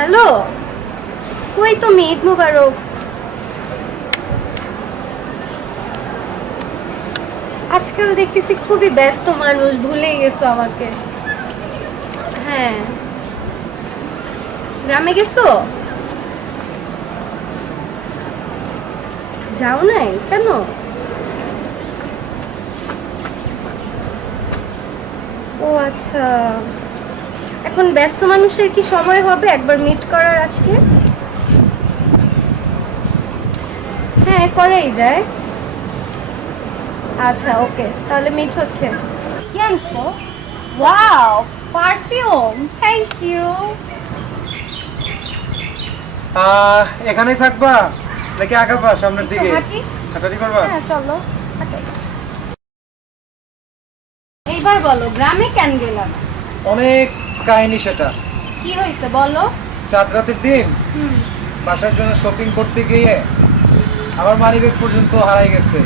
Hello, কই তুমি? ঈদ মোবারক। আজকাল দেখতেছি খুবই ব্যস্ত মানুষ, ভুলেই গেছো আমাকে। হ্যাঁ, গ্রামে গেছো? যাও নাই কেন? ও আচ্ছা, এখন ব্যস্ত মানুষের কি সময় হবে একবার মিট করার আজকে? হ্যাঁ, করাই যায়। আচ্ছা, ওকে, তাহলে মিট হচ্ছে। কি আনছো? Wow, perfume, thank you. এখানেই থাকবা নাকি আগাবা সামনের একটু দিকে? হাঁটি। হাঁটাহাঁটি করবা? হ্যাঁ, চলো হাঁটাই। এইবার বলো, গ্রামে কেন গেলা না? অনেক কাহিনী সেটা। কি হয়েছে বলো। চাঁদ রাতের দিন হুম। বাসার জন্য শপিং করতে গিয়ে আমার মানিব্যাগ পর্যন্ত হারাই গেছে।